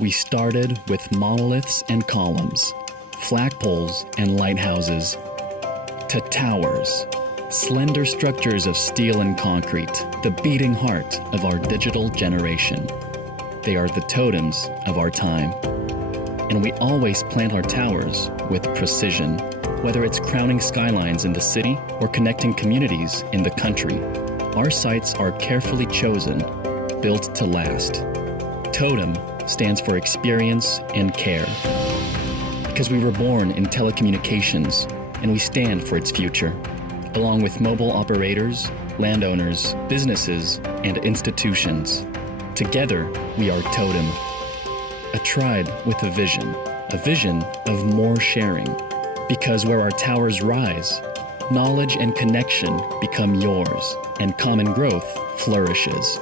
We started with monoliths and columns, flagpoles and lighthouses, to towers, slender structures of steel and concrete, the beating heart of our digital generation. They are the totems of our time. And we always plant our towers with precision, whether it's crowning skylines in the city or connecting communities in the country. Our sites are carefully chosen, built to last. Totem stands for experience and care. Because we were born in telecommunications, and we stand for its future, along with mobile operators, landowners, businesses, and institutions. Together, we are Totem, a tribe with a vision of more sharing. Because where our towers rise, knowledge and connection become yours, and common growth flourishes.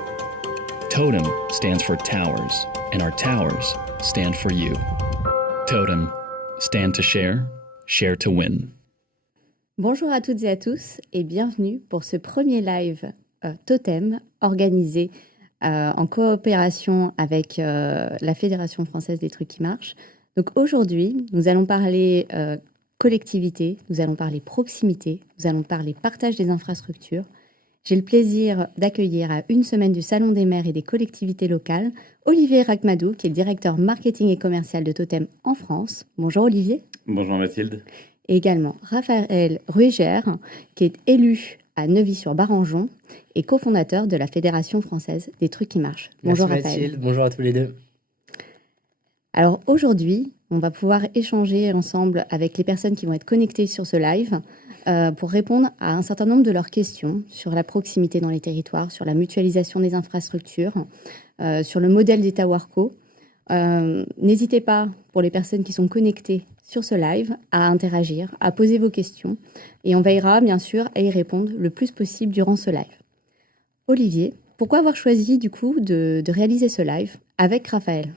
Totem stands for towers, and our towers stand for you. Totem, stand to share, share to win. Bonjour à toutes et à tous et bienvenue pour ce premier live Totem organisé en coopération avec la Fédération française des trucs qui marchent. Donc aujourd'hui, nous allons parler collectivité, nous allons parler proximité, nous allons parler partage des infrastructures. J'ai le plaisir d'accueillir à une semaine du Salon des maires et des collectivités locales, Olivier Rachmadou, qui est le directeur marketing et commercial de Totem en France. Bonjour Olivier. Bonjour Mathilde. Et également Raphaël Ruygère, qui est élu à Neuvy-sur-Barangeon et cofondateur de la Fédération française des trucs qui marchent. Bonjour Merci Raphaël. Mathilde, bonjour à tous les deux. Alors aujourd'hui, on va pouvoir échanger ensemble avec les personnes qui vont être connectées sur ce live pour répondre à un certain nombre de leurs questions sur la proximité dans les territoires, sur la mutualisation des infrastructures, sur le modèle des Towerco. N'hésitez pas, pour les personnes qui sont connectées sur ce live, à interagir, à poser vos questions et on veillera bien sûr à y répondre le plus possible durant ce live. Olivier, pourquoi avoir choisi du coup de réaliser ce live avec Raphaël ?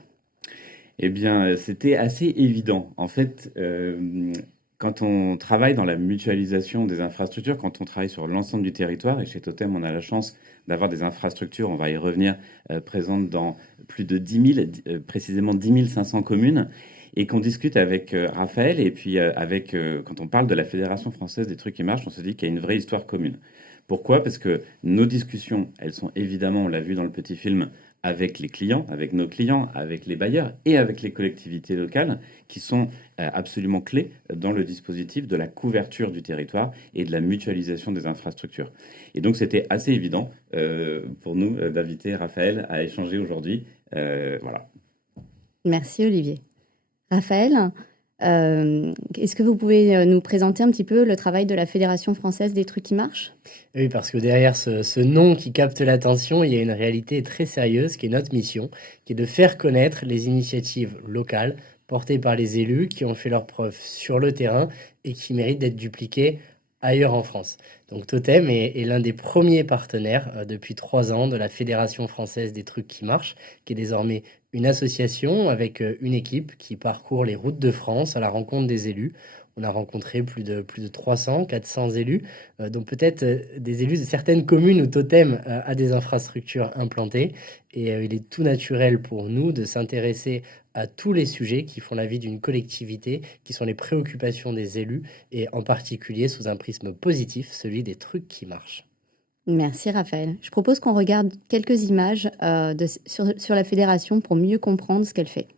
Eh bien, c'était assez évident. En fait, quand on travaille dans la mutualisation des infrastructures, quand on travaille sur l'ensemble du territoire, et chez Totem, on a la chance d'avoir des infrastructures, on va y revenir, présentes dans plus de 10 000, précisément 10 500 communes, et qu'on discute avec Raphaël, et puis quand on parle de la Fédération française des trucs qui marchent, on se dit qu'il y a une vraie histoire commune. Pourquoi ? Parce que nos discussions, elles sont évidemment, on l'a vu dans le petit film, avec les clients, avec nos clients, avec les bailleurs et avec les collectivités locales qui sont absolument clés dans le dispositif de la couverture du territoire et de la mutualisation des infrastructures. Et donc c'était assez évident pour nous d'inviter Raphaël à échanger aujourd'hui. Voilà. Merci Olivier. Raphaël, est-ce que vous pouvez nous présenter un petit peu le travail de la Fédération française des trucs qui marchent ? Oui, parce que derrière ce nom qui capte l'attention, il y a une réalité très sérieuse qui est notre mission, qui est de faire connaître les initiatives locales portées par les élus qui ont fait leurs preuves sur le terrain et qui méritent d'être dupliquées ailleurs en France. Donc Totem est l'un des premiers partenaires depuis 3 ans de la Fédération française des trucs qui marchent, qui est désormais une association avec une équipe qui parcourt les routes de France à la rencontre des élus. On a rencontré plus de 300, 400 élus, donc peut-être des élus de certaines communes où Totem a des infrastructures implantées. Et il est tout naturel pour nous de s'intéresser à tous les sujets qui font la vie d'une collectivité, qui sont les préoccupations des élus, et en particulier sous un prisme positif, celui des trucs qui marchent. Merci Raphaël. Je propose qu'on regarde quelques images sur la fédération pour mieux comprendre ce qu'elle fait.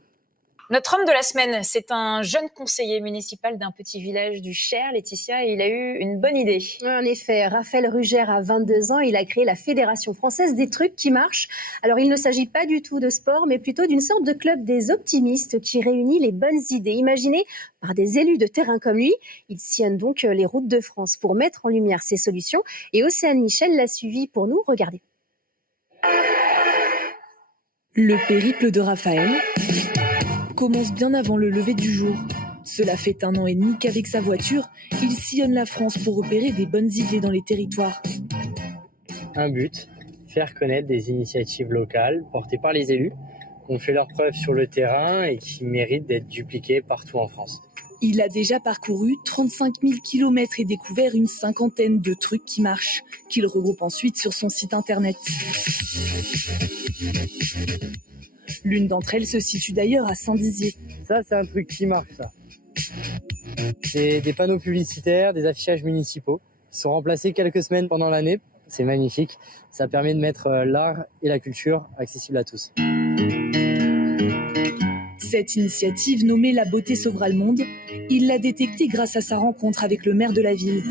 Notre homme de la semaine, c'est un jeune conseiller municipal d'un petit village du Cher, Laetitia, et il a eu une bonne idée. En effet, Raphaël Ruygère a 22 ans, il a créé la Fédération française des trucs qui marchent. Alors il ne s'agit pas du tout de sport, mais plutôt d'une sorte de club des optimistes qui réunit les bonnes idées imaginées par des élus de terrain comme lui. Il sillonne donc les routes de France pour mettre en lumière ses solutions. Et Océane Michel l'a suivi pour nous, regardez. Le périple de Raphaël commence bien avant le lever du jour. Cela fait 1 an et demi qu'avec sa voiture, il sillonne la France pour repérer des bonnes idées dans les territoires. Un but, faire connaître des initiatives locales portées par les élus, qui ont fait leurs preuves sur le terrain et qui méritent d'être dupliquées partout en France. Il a déjà parcouru 35 000 km et découvert une 50aine de trucs qui marchent, qu'il regroupe ensuite sur son site internet. L'une d'entre elles se situe d'ailleurs à Saint-Dizier. Ça, c'est un truc qui marche, ça. C'est des panneaux publicitaires, des affichages municipaux qui sont remplacés quelques semaines pendant l'année. C'est magnifique. Ça permet de mettre l'art et la culture accessibles à tous. Cette initiative, nommée La Beauté sauvera le monde, il l'a détectée grâce à sa rencontre avec le maire de la ville.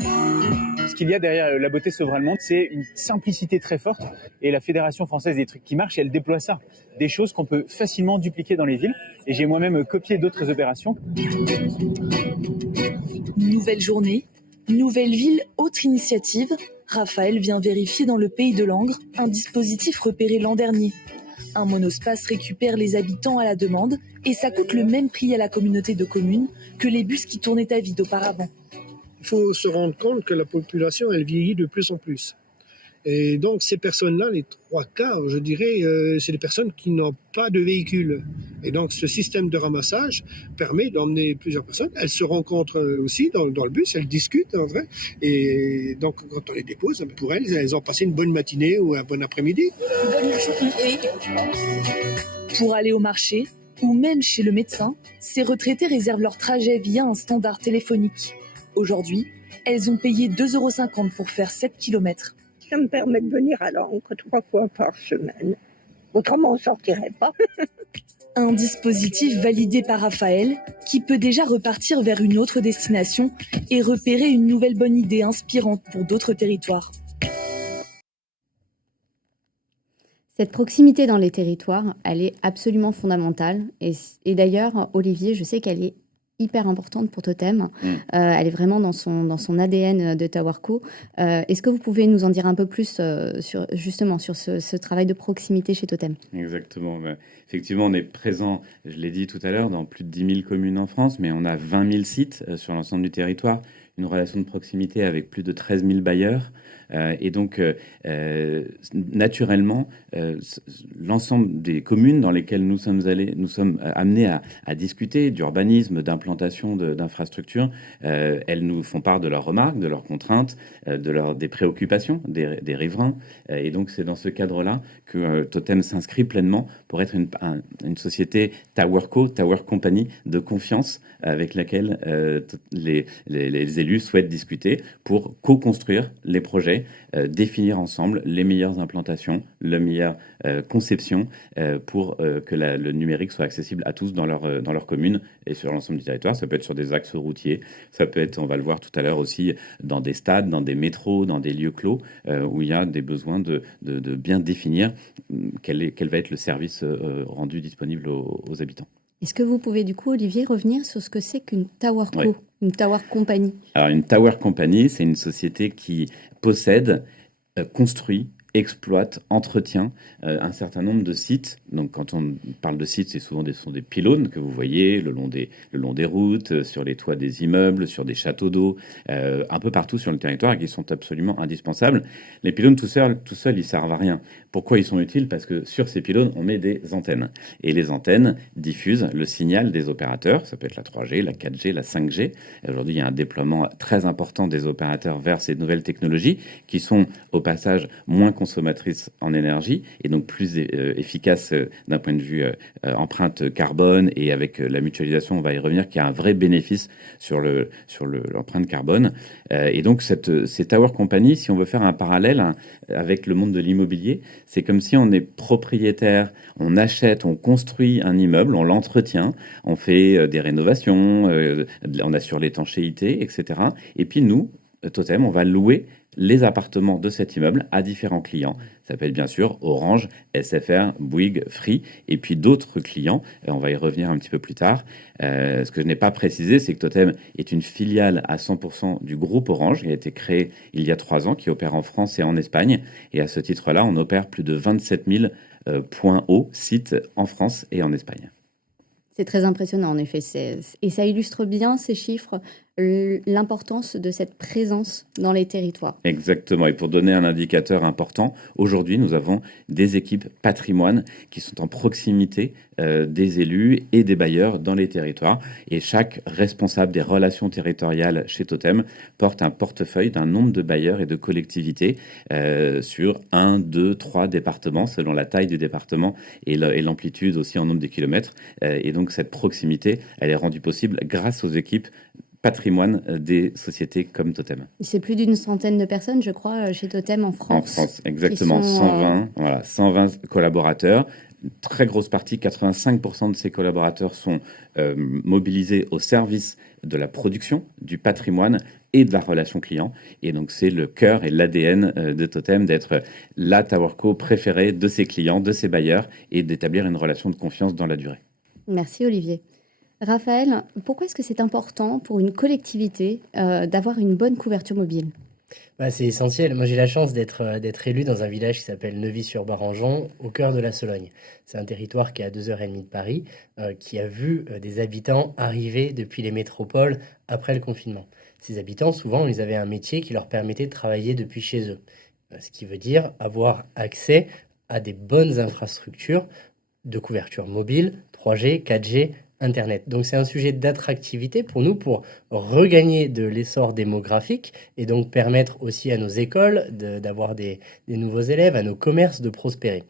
Ce qu'il y a derrière La Beauté sauvera le monde, c'est une simplicité très forte. Et la Fédération française des trucs qui marchent, elle déploie ça. Des choses qu'on peut facilement dupliquer dans les villes. Et j'ai moi-même copié d'autres opérations. Nouvelle journée, nouvelle ville, autre initiative. Raphaël vient vérifier dans le pays de Langres un dispositif repéré l'an dernier. Un monospace récupère les habitants à la demande et ça coûte le même prix à la communauté de communes que les bus qui tournaient à vide auparavant. Il faut se rendre compte que la population, elle vieillit de plus en plus. Et donc, ces personnes-là, les 3/4, je dirais, c'est des personnes qui n'ont pas de véhicule. Et donc, ce système de ramassage permet d'emmener plusieurs personnes. Elles se rencontrent aussi dans le bus, elles discutent, en vrai. Et donc, quand on les dépose, pour elles, elles ont passé une bonne matinée ou un bon après-midi. Pour aller au marché, ou même chez le médecin, ces retraités réservent leur trajet via un standard téléphonique. Aujourd'hui, elles ont payé 2,50 € pour faire 7 km. Ça me permet de venir à Langres 3 fois par semaine. Autrement, on ne sortirait pas. Un dispositif validé par Raphaël qui peut déjà repartir vers une autre destination et repérer une nouvelle bonne idée inspirante pour d'autres territoires. Cette proximité dans les territoires, elle est absolument fondamentale. Et d'ailleurs, Olivier, je sais qu'elle est hyper importante pour Totem. Elle est vraiment dans son ADN de Tawerco. Est-ce que vous pouvez nous en dire un peu plus sur ce travail de proximité chez Totem? Exactement. Effectivement, on est présent, je l'ai dit tout à l'heure, dans plus de 10 000 communes en France, mais on a 20 000 sites sur l'ensemble du territoire, une relation de proximité avec plus de 13 000 bailleurs. Et donc, naturellement, l'ensemble des communes dans lesquelles nous sommes amenés à discuter d'urbanisme, d'implantation d'infrastructures, elles nous font part de leurs remarques, de leurs contraintes, des préoccupations des riverains. Et donc, c'est dans ce cadre-là que Totem s'inscrit pleinement pour être une société Tawerco, Tower Company de confiance avec laquelle les élus souhaitent discuter pour co-construire les projets, définir ensemble les meilleures implantations, la meilleure conception pour que le numérique soit accessible à tous dans leur commune et sur l'ensemble du territoire. Ça peut être sur des axes routiers, ça peut être, on va le voir tout à l'heure aussi, dans des stades, dans des métros, dans des lieux clos, où il y a des besoins de bien définir quel va être le service rendu disponible aux habitants. Est-ce que vous pouvez du coup, Olivier, revenir sur ce que c'est qu'une Tawerco, Oui. une Tower Company? Alors, une Tower Company, c'est une société qui possède, construit, exploite, entretient un certain nombre de sites. Donc, quand on parle de sites, c'est souvent ce sont des pylônes que vous voyez le long des routes, sur les toits des immeubles, sur des châteaux d'eau, un peu partout sur le territoire et qui sont absolument indispensables. Les pylônes tout seuls, ils servent à rien. Pourquoi ils sont utiles? Parce que sur ces pylônes, on met des antennes. Et les antennes diffusent le signal des opérateurs. Ça peut être la 3G, la 4G, la 5G. Aujourd'hui, il y a un déploiement très important des opérateurs vers ces nouvelles technologies qui sont au passage moins consommatrices en énergie et donc plus efficaces d'un point de vue empreinte carbone, et avec la mutualisation, on va y revenir, qui a un vrai bénéfice sur l'empreinte carbone. Et donc, ces Tower Company, si on veut faire un parallèle avec le monde de l'immobilier, c'est comme si on est propriétaire, on achète, on construit un immeuble, on l'entretient, on fait des rénovations, on assure l'étanchéité, etc. Et puis nous, Totem, on va louer les appartements de cet immeuble à différents clients. Ça peut être bien sûr Orange, SFR, Bouygues, Free, et puis d'autres clients. On va y revenir un petit peu plus tard. Ce que je n'ai pas précisé, c'est que Totem est une filiale à 100% du groupe Orange, qui a été créé il y a 3 ans, qui opère en France et en Espagne. Et à ce titre-là, on opère plus de 27 000 points hauts, sites en France et en Espagne. C'est très impressionnant, en effet. Et ça illustre bien ces chiffres, l'importance de cette présence dans les territoires. Exactement. Et pour donner un indicateur important, aujourd'hui, nous avons des équipes patrimoine qui sont en proximité des élus et des bailleurs dans les territoires. Et chaque responsable des relations territoriales chez Totem porte un portefeuille d'un nombre de bailleurs et de collectivités sur 1, 2, 3 départements, selon la taille du département et l'amplitude aussi en nombre de kilomètres. Et donc, cette proximité, elle est rendue possible grâce aux équipes patrimoine des sociétés comme Totem. C'est plus d'une centaine de personnes, je crois, chez Totem en France. En France, exactement, sont, 120 collaborateurs. Très grosse partie, 85% de ces collaborateurs sont mobilisés au service de la production, du patrimoine et de la relation client. Et donc, c'est le cœur et l'ADN de Totem d'être la TowerCo préférée de ses clients, de ses bailleurs et d'établir une relation de confiance dans la durée. Merci Olivier. Raphaël, pourquoi est-ce que c'est important pour une collectivité d'avoir une bonne couverture mobile ? C'est essentiel. Moi, j'ai la chance d'être élu dans un village qui s'appelle Neuvy-sur-Barangeon, au cœur de la Sologne. C'est un territoire qui est à 2h30 de Paris, qui a vu des habitants arriver depuis les métropoles après le confinement. Ces habitants, souvent, ils avaient un métier qui leur permettait de travailler depuis chez eux. Ce qui veut dire avoir accès à des bonnes infrastructures de couverture mobile, 3G, 4G, Internet. Donc c'est un sujet d'attractivité pour nous, pour regagner de l'essor démographique et donc permettre aussi à nos écoles d'avoir des nouveaux élèves, à nos commerces de prospérer.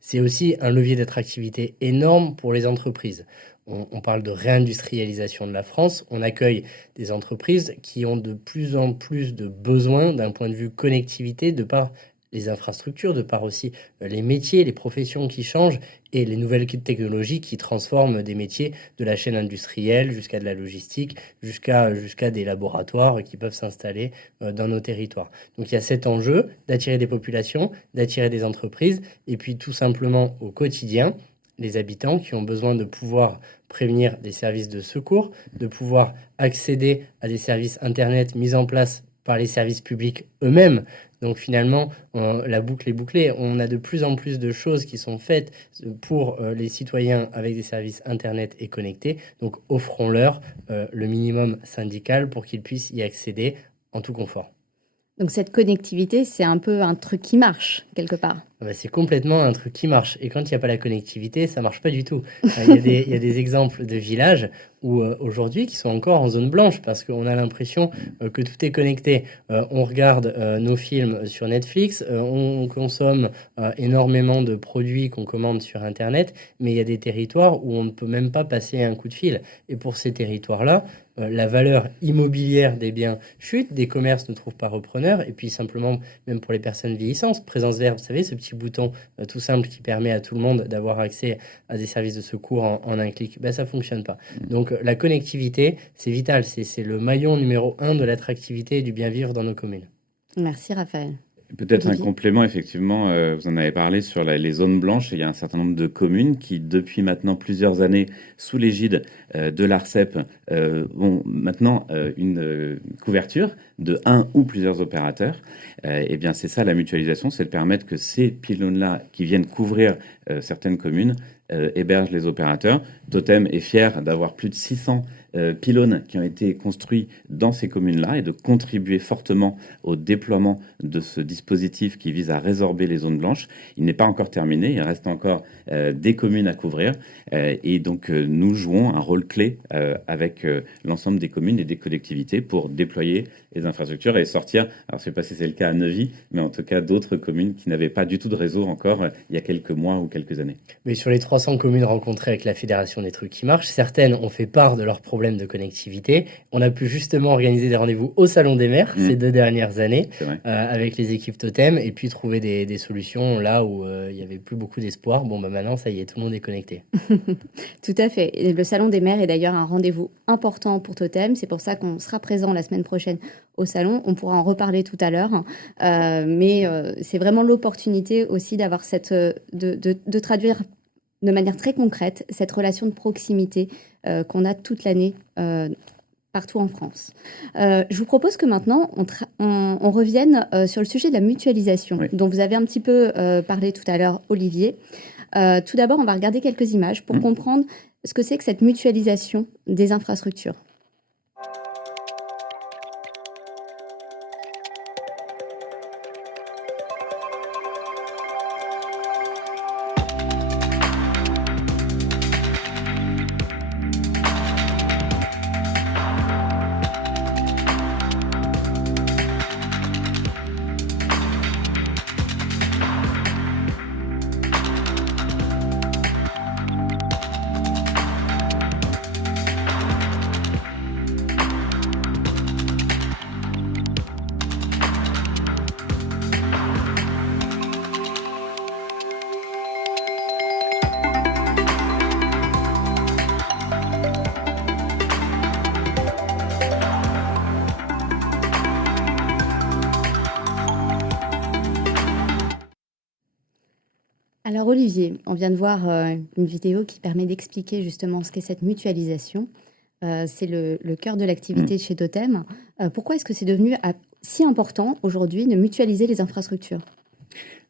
C'est aussi un levier d'attractivité énorme pour les entreprises. On parle de réindustrialisation de la France. On accueille des entreprises qui ont de plus en plus de besoins d'un point de vue connectivité, de par les infrastructures, de par aussi les métiers, les professions qui changent et les nouvelles technologies qui transforment des métiers de la chaîne industrielle jusqu'à de la logistique, jusqu'à des laboratoires qui peuvent s'installer dans nos territoires. Donc il y a cet enjeu d'attirer des populations, d'attirer des entreprises et puis tout simplement au quotidien, les habitants qui ont besoin de pouvoir prévenir des services de secours, de pouvoir accéder à des services Internet mis en place par les services publics eux-mêmes. Donc finalement, la boucle est bouclée. On a de plus en plus de choses qui sont faites pour les citoyens avec des services Internet et connectés. Donc offrons-leur le minimum syndical pour qu'ils puissent y accéder en tout confort. Donc cette connectivité, c'est un peu un truc qui marche, quelque part. C'est complètement un truc qui marche. Et quand il n'y a pas la connectivité, ça marche pas du tout. Il y a des exemples de villages où aujourd'hui qui sont encore en zone blanche parce qu'on a l'impression que tout est connecté. On regarde nos films sur Netflix, on consomme énormément de produits qu'on commande sur Internet, mais il y a des territoires où on ne peut même pas passer un coup de fil. Et pour ces territoires-là, la valeur immobilière des biens chute, des commerces ne trouvent pas repreneur, et puis simplement, même pour les personnes vieillissantes, présence verte, vous savez, ce petit bouton tout simple qui permet à tout le monde d'avoir accès à des services de secours en un clic, ça fonctionne pas. Donc la connectivité, c'est vital, c'est le maillon numéro 1 de l'attractivité et du bien vivre dans nos communes. Merci Raphaël. Peut-être un complément, effectivement, vous en avez parlé sur les zones blanches. Il y a un certain nombre de communes qui, depuis maintenant plusieurs années, sous l'égide de l'ARCEP, ont maintenant une couverture de un ou plusieurs opérateurs. Eh bien, c'est ça la mutualisation, c'est de permettre que ces pylônes-là qui viennent couvrir certaines communes hébergent les opérateurs. Totem est fier d'avoir plus de 600 pylônes qui ont été construits dans ces communes-là et de contribuer fortement au déploiement de ce dispositif qui vise à résorber les zones blanches. Il n'est pas encore terminé, il reste encore des communes à couvrir et donc nous jouons un rôle clé avec l'ensemble des communes et des collectivités pour déployer les infrastructures et sortir, alors je ne sais pas si c'est le cas à Neuvy, mais en tout cas d'autres communes qui n'avaient pas du tout de réseau encore il y a quelques mois ou quelques années. Mais sur les 300 communes rencontrées avec la Fédération des trucs qui marchent, certaines ont fait part de leurs problèmes de connectivité. On a pu justement organiser des rendez-vous au Salon des maires ces 2 dernières années avec les équipes Totem et puis trouver des solutions là où il n'y avait plus beaucoup d'espoir. Maintenant, ça y est, tout le monde est connecté. Tout à fait. Et le Salon des maires est d'ailleurs un rendez-vous important pour Totem. C'est pour ça qu'on sera présent la semaine prochaine au Salon. On pourra en reparler tout à l'heure. Mais c'est vraiment l'opportunité aussi d'avoir de traduire de manière très concrète cette relation de proximité qu'on a toute l'année partout en France. Je vous propose que maintenant, on revienne sur le sujet de la mutualisation, dont vous avez un petit peu parlé tout à l'heure, Olivier. Tout d'abord, on va regarder quelques images pour comprendre ce que c'est que cette mutualisation des infrastructures. Alors Olivier, on vient de voir une vidéo qui permet d'expliquer justement ce qu'est cette mutualisation. C'est le cœur de l'activité chez Totem. Pourquoi est-ce que c'est devenu si important aujourd'hui de mutualiser les infrastructures?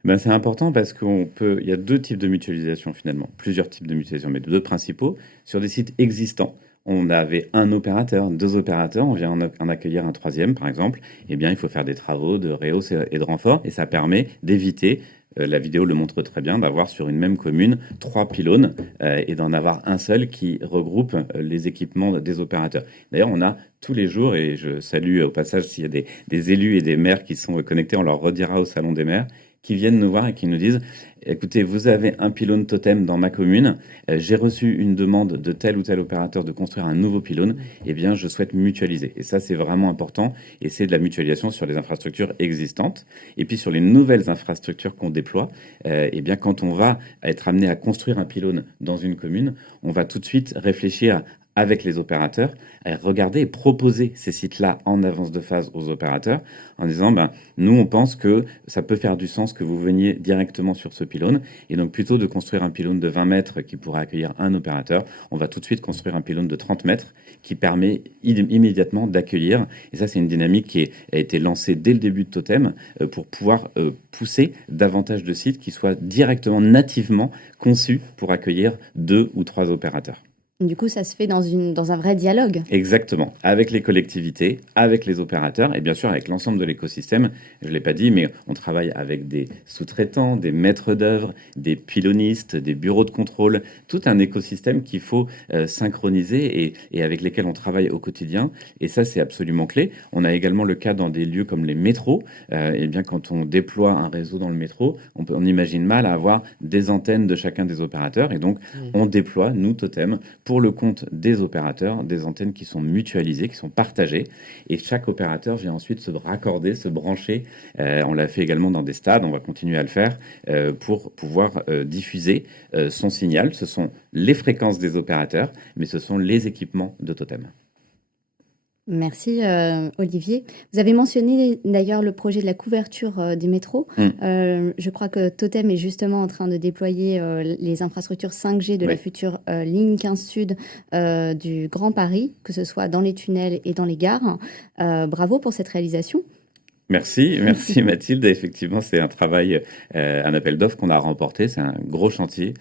Ben, c'est important parce il y a deux types de mutualisation finalement, plusieurs types de mutualisation, mais deux principaux. Sur des sites existants, on avait un opérateur, deux opérateurs, on vient en accueillir un troisième par exemple, eh bien il faut faire des travaux de rehausse et de renfort et ça permet d'éviter, la vidéo le montre très bien, d'avoir sur une même commune 3 pylônes et d'en avoir un seul qui regroupe les équipements des opérateurs. D'ailleurs, on a tous les jours, et je salue au passage s'il y a des élus et des maires qui sont connectés, on leur redira au Salon des maires, qui viennent nous voir et qui nous disent écoutez, vous avez un pylône Totem dans ma commune, j'ai reçu une demande de tel ou tel opérateur de construire un nouveau pylône, eh bien je souhaite mutualiser. Et ça c'est vraiment important et c'est de la mutualisation sur les infrastructures existantes. Et puis sur les nouvelles infrastructures qu'on déploie, eh bien quand on va être amené à construire un pylône dans une commune, on va tout de suite réfléchir avec les opérateurs, à regarder et proposer ces sites-là en avance de phase aux opérateurs en disant nous on pense que ça peut faire du sens que vous veniez directement sur ce pylône et donc plutôt de construire un pylône de 20 mètres qui pourra accueillir un opérateur, on va tout de suite construire un pylône de 30 mètres qui permet immédiatement d'accueillir, et ça c'est une dynamique qui a été lancée dès le début de Totem pour pouvoir pousser davantage de sites qui soient directement, nativement conçus pour accueillir 2 ou 3 opérateurs. Du coup, ça se fait dans un vrai dialogue. Exactement, avec les collectivités, avec les opérateurs et bien sûr avec l'ensemble de l'écosystème. Je ne l'ai pas dit, mais on travaille avec des sous-traitants, des maîtres d'œuvre, des pylonistes, des bureaux de contrôle, tout un écosystème qu'il faut synchroniser et avec lesquels on travaille au quotidien. Et ça, c'est absolument clé. On a également le cas dans des lieux comme les métros. Et bien, quand on déploie un réseau dans le métro, on imagine mal à avoir des antennes de chacun des opérateurs. Et donc, on déploie, nous, Totem, pour le compte des opérateurs, des antennes qui sont mutualisées, qui sont partagées, et chaque opérateur vient ensuite se raccorder, se brancher. On l'a fait également dans des stades, on va continuer à le faire pour pouvoir diffuser son signal. Ce sont les fréquences des opérateurs, mais ce sont les équipements de Totem. Merci Olivier. Vous avez mentionné d'ailleurs le projet de la couverture des métros. Je crois que Totem est justement en train de déployer les infrastructures 5G de la future ligne 15 Sud du Grand Paris, que ce soit dans les tunnels et dans les gares. Bravo pour cette réalisation. Merci Mathilde. Effectivement, c'est un travail, un appel d'offres qu'on a remporté. C'est un gros chantier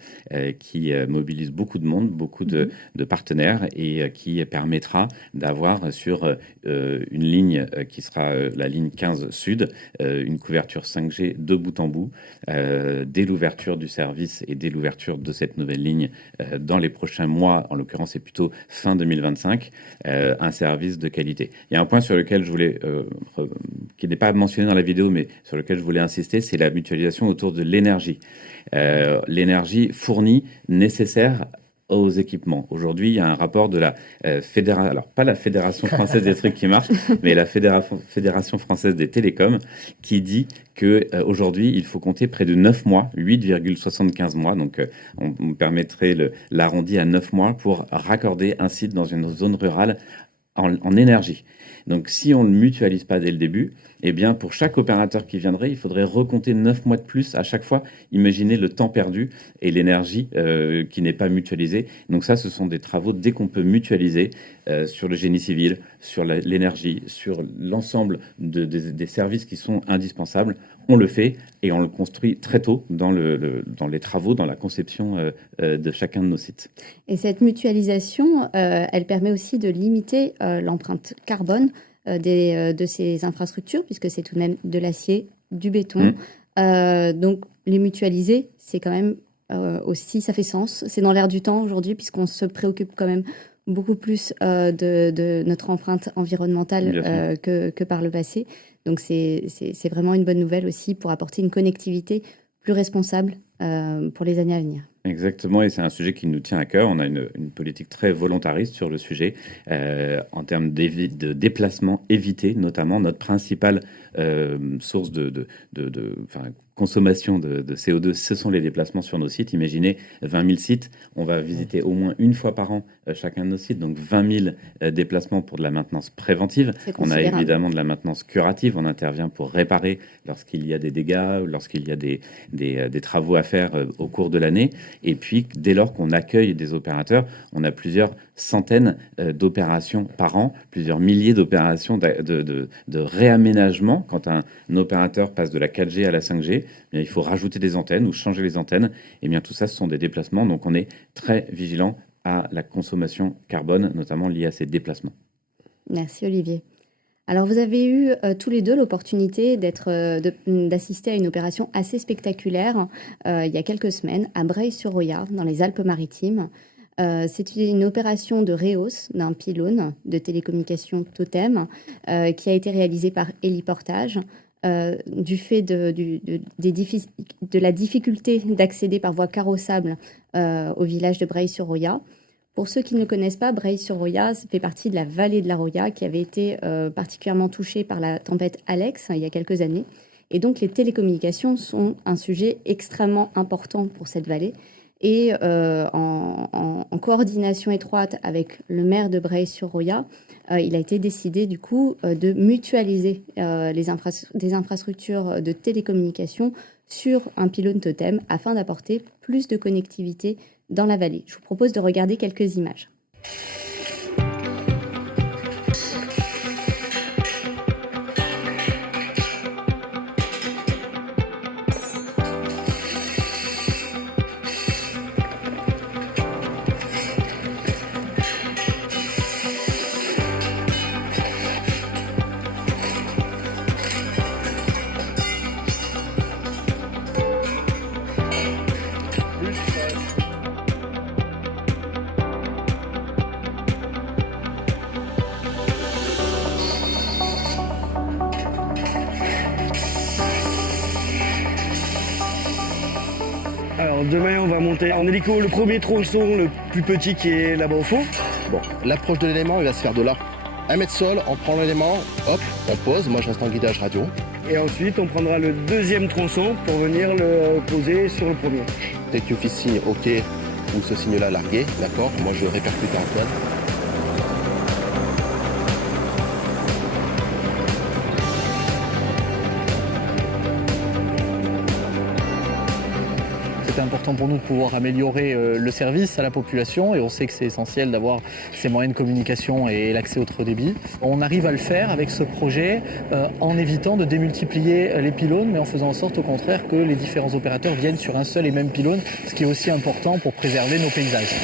qui mobilise beaucoup de monde, beaucoup de partenaires et qui permettra d'avoir sur une ligne qui sera la ligne 15 Sud, une couverture 5G de bout en bout dès l'ouverture du service et dès l'ouverture de cette nouvelle ligne dans les prochains mois. En l'occurrence, c'est plutôt fin 2025, un service de qualité. Il y a un point sur lequel je voulais qui n'est pas mentionné dans la vidéo, mais sur lequel je voulais insister, c'est la mutualisation autour de l'énergie. L'énergie fournie nécessaire aux équipements. Aujourd'hui, il y a un rapport de la fédération, alors pas la Fédération française des trucs qui marchent, mais la Fédération française des télécoms, qui dit que aujourd'hui, il faut compter près de 9 mois, 8,75 mois, donc on permettrait l'arrondi à 9 mois pour raccorder un site dans une zone rurale en énergie. Donc si on ne mutualise pas dès le début, eh bien pour chaque opérateur qui viendrait, il faudrait recompter 9 mois de plus à chaque fois. Imaginez le temps perdu et l'énergie qui n'est pas mutualisée. Donc ça, ce sont des travaux dès qu'on peut mutualiser sur le génie civil, sur l'énergie, sur l'ensemble des services qui sont indispensables. On le fait et on le construit très tôt dans les travaux, dans la conception de chacun de nos sites. Et cette mutualisation, elle permet aussi de limiter l'empreinte carbone de ces infrastructures, puisque c'est tout de même de l'acier, du béton. Donc les mutualiser, c'est quand même aussi, ça fait sens. C'est dans l'air du temps aujourd'hui, puisqu'on se préoccupe quand même beaucoup plus de notre empreinte environnementale que par le passé. Donc c'est vraiment une bonne nouvelle aussi pour apporter une connectivité plus responsable pour les années à venir. Exactement, et c'est un sujet qui nous tient à cœur. On a une politique très volontariste sur le sujet en termes de déplacement évité, notamment notre principale source consommation de CO2, ce sont les déplacements sur nos sites. Imaginez 20 000 sites, on va visiter au moins une fois par an chacun de nos sites, donc 20 000 déplacements pour de la maintenance préventive. On a évidemment de la maintenance curative, on intervient pour réparer lorsqu'il y a des dégâts, lorsqu'il y a des travaux à faire au cours de l'année. Et puis, dès lors qu'on accueille des opérateurs, on a plusieurs centaines d'opérations par an, plusieurs milliers d'opérations de réaménagement. Quand un opérateur passe de la 4G à la 5G, eh bien, il faut rajouter des antennes ou changer les antennes. Et bien, tout ça, ce sont des déplacements. Donc, on est très vigilant à la consommation carbone, notamment liée à ces déplacements. Merci Olivier. Alors vous avez eu tous les deux l'opportunité d'assister à une opération assez spectaculaire il y a quelques semaines à Breil-sur-Roya, dans les Alpes-Maritimes. C'est une opération de rehausse d'un pylône de télécommunication Totem qui a été réalisée par Héliportage. Du fait de la difficulté d'accéder par voie carrossable au village de Breil-sur-Roya. Pour ceux qui ne le connaissent pas, Breil-sur-Roya fait partie de la vallée de la Roya qui avait été particulièrement touchée par la tempête Alex il y a quelques années. Et donc les télécommunications sont un sujet extrêmement important pour cette vallée. Et en coordination étroite avec le maire de Breil-sur-Roya, il a été décidé du coup de mutualiser des infrastructures de télécommunications sur un pylône Totem afin d'apporter plus de connectivité dans la vallée. Je vous propose de regarder quelques images. Alors demain on va monter en hélico le premier tronçon, le plus petit qui est là-bas au fond. Bon, l'approche de l'élément il va se faire de là. 1 mètre sol, on prend l'élément, hop, on pose, moi je reste en guidage radio. Et ensuite on prendra le deuxième tronçon pour venir le poser sur le premier. Dès que tu fais signe OK ou ce signe-là largué, d'accord, moi je répercute en quad. C'était important pour nous de pouvoir améliorer le service à la population et on sait que c'est essentiel d'avoir ces moyens de communication et l'accès au très haut débit. On arrive à le faire avec ce projet en évitant de démultiplier les pylônes mais en faisant en sorte au contraire que les différents opérateurs viennent sur un seul et même pylône, ce qui est aussi important pour préserver nos paysages.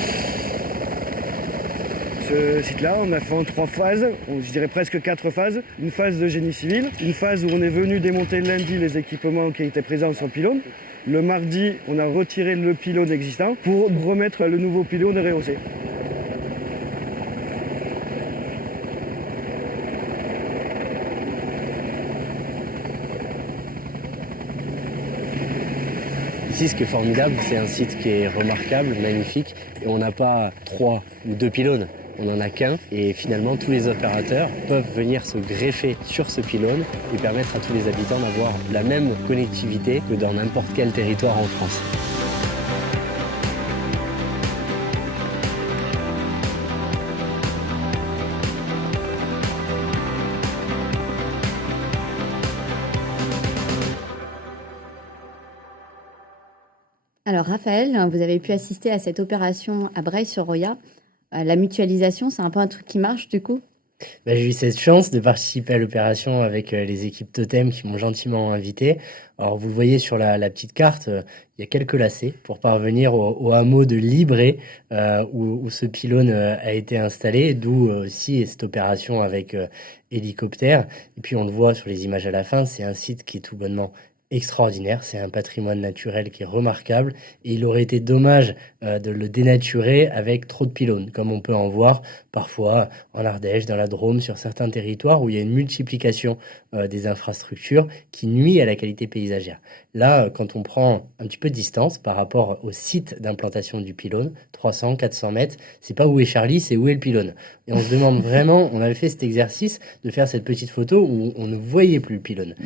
Ce site-là, on a fait en 3 phases, je dirais presque 4 phases. Une phase de génie civil, une phase où on est venu démonter lundi les équipements qui étaient présents sur le pylône. Le mardi, on a retiré le pylône existant pour remettre le nouveau pylône rehaussé. Ici, ce qui est formidable, c'est un site qui est remarquable, magnifique, et on n'a pas 3 ou 2 pylônes. On n'en a qu'un et finalement tous les opérateurs peuvent venir se greffer sur ce pylône et permettre à tous les habitants d'avoir la même connectivité que dans n'importe quel territoire en France. Alors Raphaël, vous avez pu assister à cette opération à Breil-sur-Roya. La mutualisation, c'est un peu un truc qui marche du coup? J'ai eu cette chance de participer à l'opération avec les équipes Totem qui m'ont gentiment invité. Alors vous le voyez sur la petite carte, il y a quelques lacets pour parvenir au hameau de Libré où ce pylône a été installé, d'où aussi cette opération avec hélicoptère. Et puis on le voit sur les images à la fin, c'est un site qui est tout bonnement extraordinaire, c'est un patrimoine naturel qui est remarquable et il aurait été dommage de le dénaturer avec trop de pylônes, comme on peut en voir parfois en Ardèche, dans la Drôme, sur certains territoires où il y a une multiplication des infrastructures qui nuit à la qualité paysagère. Là, quand on prend un petit peu de distance par rapport au site d'implantation du pylône, 300, 400 mètres, c'est pas où est Charlie, c'est où est le pylône. Et on se demande vraiment, on avait fait cet exercice de faire cette petite photo où on ne voyait plus le pylône.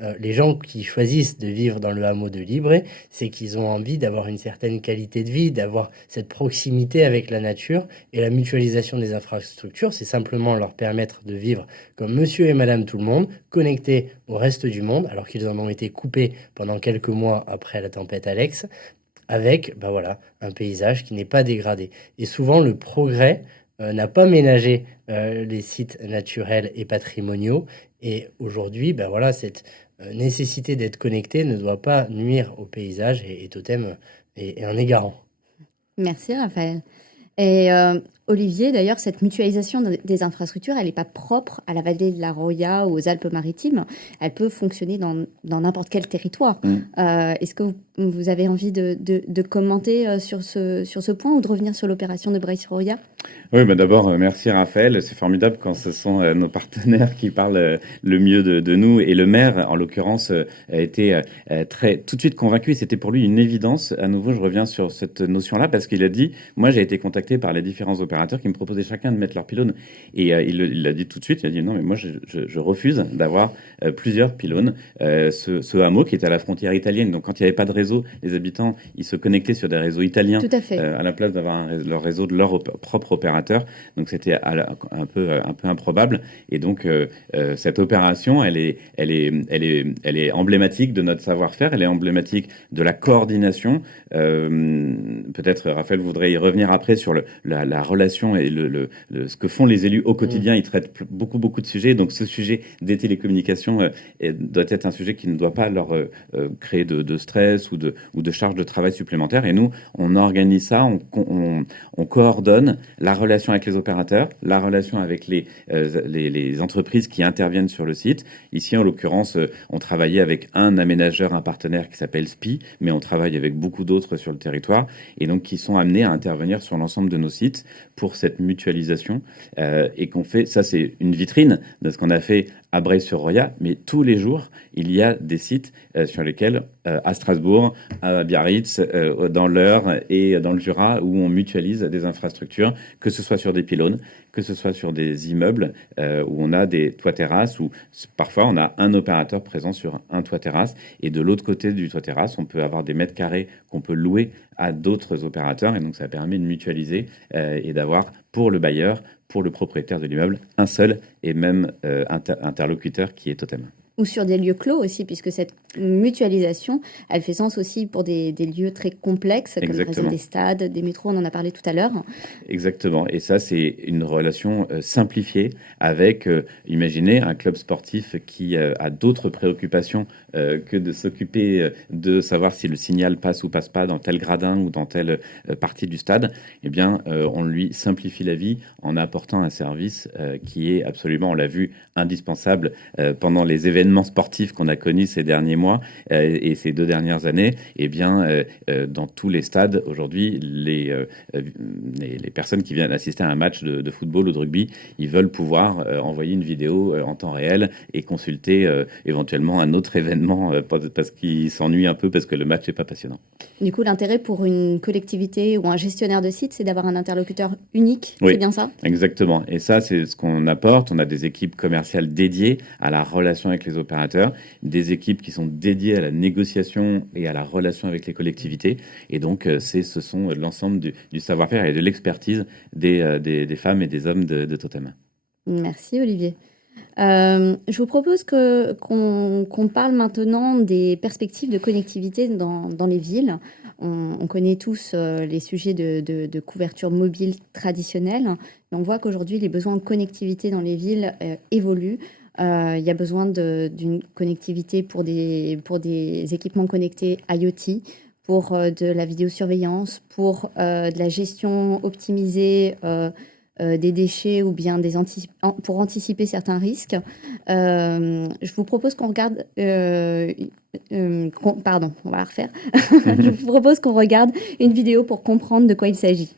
les gens qui choisissent de vivre dans le hameau de Libré, c'est qu'ils ont envie d'avoir une certaine qualité de vie, d'avoir cette proximité avec la nature. Et la mutualisation des infrastructures, c'est simplement leur permettre de vivre comme monsieur et madame tout le monde, connectés au reste du monde, alors qu'ils en ont été coupés pendant quelques mois après la tempête Alex, avec un paysage qui n'est pas dégradé. Et souvent, le progrès n'a pas ménagé les sites naturels et patrimoniaux. Et aujourd'hui, cette nécessité d'être connecté ne doit pas nuire au paysage, et Totem est un garant. Merci Raphaël. Et Olivier, d'ailleurs, cette mutualisation des infrastructures, elle n'est pas propre à la vallée de la Roya ou aux Alpes-Maritimes. Elle peut fonctionner dans n'importe quel territoire. Est-ce que vous avez envie de commenter sur ce point ou de revenir sur l'opération de Breil-sur-Roya ? Oui, d'abord, merci Raphaël. C'est formidable quand ce sont nos partenaires qui parlent le mieux de nous. Et le maire, en l'occurrence, a été tout de suite convaincu. Et c'était pour lui une évidence. À nouveau, je reviens sur cette notion-là parce qu'il a dit, moi j'ai été contacté par les différents opérateurs qui me proposaient chacun de mettre leur pylône. Et il l'a dit tout de suite, il a dit non, mais moi je refuse d'avoir plusieurs pylônes. Ce hameau qui était à la frontière italienne, donc quand il n'y avait pas de réseau, les habitants, ils se connectaient sur des réseaux italiens. Tout à fait. À la place d'avoir leur réseau de leur propre opérateur. Donc c'était un peu improbable. Et donc cette opération, elle est emblématique de notre savoir-faire, elle est emblématique de la coordination. Peut-être Raphaël voudrait y revenir après sur la relation et ce que font les élus au quotidien. Ils traitent beaucoup de sujets. Donc ce sujet des télécommunications doit être un sujet qui ne doit pas leur créer de stress ou de charge de travail supplémentaire. Et nous, on organise ça, on coordonne la relation avec les opérateurs, la relation avec les entreprises qui interviennent sur le site. Ici, en l'occurrence, on travaillait avec un aménageur, un partenaire qui s'appelle SPI, mais on travaille avec beaucoup d'autres sur le territoire et donc qui sont amenés à intervenir sur l'ensemble de nos sites pour cette mutualisation et qu'on fait, ça c'est une vitrine de ce qu'on a fait à Breil-sur-Roya, mais tous les jours, il y a des sites sur lesquels, à Strasbourg, à Biarritz, dans l'Eure et dans le Jura, où on mutualise des infrastructures, que ce soit sur des pylônes, que ce soit sur des immeubles où on a des toits-terrasses, où parfois on a un opérateur présent sur un toit-terrasse, et de l'autre côté du toit-terrasse, on peut avoir des mètres carrés qu'on peut louer à d'autres opérateurs, et donc ça permet de mutualiser et d'avoir pour le bailleur, pour le propriétaire de l'immeuble, un seul et même interlocuteur qui est Totem. Ou sur des lieux clos aussi, puisque cette mutualisation, elle fait sens aussi pour des lieux très complexes, comme par exemple des stades, des métros, on en a parlé tout à l'heure. Exactement, et ça c'est une relation simplifiée avec, imaginez, un club sportif qui a d'autres préoccupations que de s'occuper de savoir si le signal passe ou passe pas dans tel gradin ou dans telle partie du stade. Eh bien, on lui simplifie la vie en apportant un service qui est absolument, on l'a vu, indispensable pendant les événements sportifs qu'on a connus ces derniers mois et ces 2 dernières années. Eh bien, dans tous les stades aujourd'hui, les personnes qui viennent assister à un match de football ou de rugby, ils veulent pouvoir envoyer une vidéo en temps réel et consulter éventuellement un autre événement parce qu'ils s'ennuient un peu parce que le match n'est pas passionnant. Du coup, l'intérêt pour une collectivité ou un gestionnaire de site, c'est d'avoir un interlocuteur unique, oui, c'est bien ça ? Exactement. Et ça, c'est ce qu'on apporte. On a des équipes commerciales dédiées à la relation avec les opérateurs, des équipes qui sont dédiées à la négociation et à la relation avec les collectivités. Et donc, ce sont l'ensemble du savoir-faire et de l'expertise des femmes et des hommes de Totem. Merci Olivier. Je vous propose qu'on parle maintenant des perspectives de connectivité dans les villes. On connaît tous les sujets de couverture mobile traditionnelle, mais on voit qu'aujourd'hui, les besoins de connectivité dans les villes évoluent. Il y a besoin d'une connectivité pour des équipements connectés IoT, pour de la vidéosurveillance, pour de la gestion optimisée des déchets ou bien pour anticiper certains risques. Je vous propose qu'on regarde... pardon, on va la refaire. Je vous propose qu'on regarde une vidéo pour comprendre de quoi il s'agit.